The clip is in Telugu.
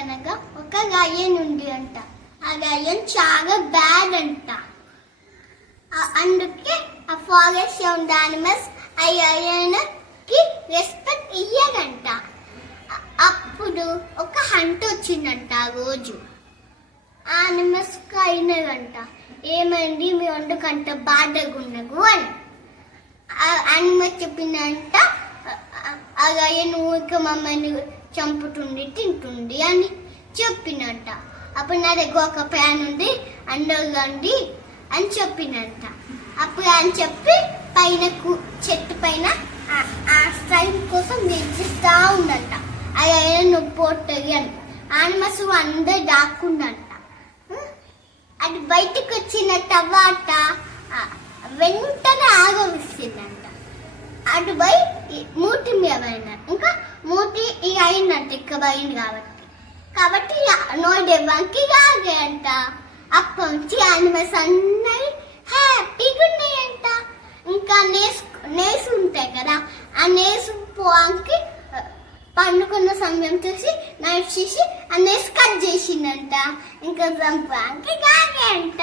అనగా ఒక గాయన్ ఉంది అంట. ఆ గాయన్ చాలా బ్యాడ్ అంట. అందుకే ఆ ఫారెస్ట్ ఉన్న యానిమల్స్ ఆ గాయన్ రెస్పెక్ట్ ఇయ్యరంట. అప్పుడు ఒక హంట్ వచ్చిందంట ఆ రోజు. యానిమల్స్ అయినదంట. ఏమండి మీ వండుకంట బాధగా ఉన్నగు అని. యానిమల్ చెప్పిందంట అలాగే నువ్వు ఇంకా మమ్మల్ని చంపుతుంది తింటుంది అని చెప్పినంట అప్పుడు నా దగ్గర ఒక ప్యాన్ ఉంది అందరండి అని చెప్పినంట అప్పుడు అని చెప్పి పైన కు- చెట్టు పైన ఆ- స్టైల్ కోసం నిద్రిస్తా ఉందంట. అలాగే నొప్పి వస్తుంది అని. ఆనిమస్ అందరు దాక్కుందంట అది బయటకు వచ్చిన తర్వాత వెంటనే ఆగమిస్తుందంట అటు పోయి మూటి మీద ఇక అయిందంట ఇక కాబట్టి. కాబట్టి కాబట్టి కాగే ఆగాయంట. అప్పటి నుంచి యానిమల్స్ అన్నవి హ్యాపీగా ఉన్నాయంట. ఇంకా నేసు నేసు ఉంటాయి కదా ఆ నేసు పోవానికి పండుకున్న సమయం చూసి నైట్ చేసి ఆ నేసు కట్ చేసిందంట. ఇంకా చంపడానికి అంట